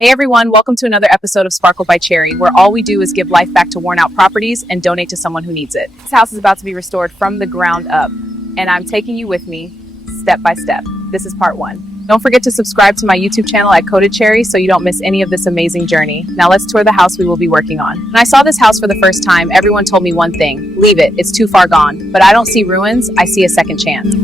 Hey everyone, welcome to another episode of Sparkle by Cherry, where all we do is give life back to worn out properties and donate to someone who needs it. This house is about to be restored from the ground up, and I'm taking you with me step by step. This is part one. Don't forget to subscribe to my YouTube channel at Coated Cherry so you don't miss any of this amazing journey. Now let's tour the house we will be working on. When I saw this house for the first time, everyone told me one thing: leave it, it's too far gone. But I don't see ruins, I see a second chance.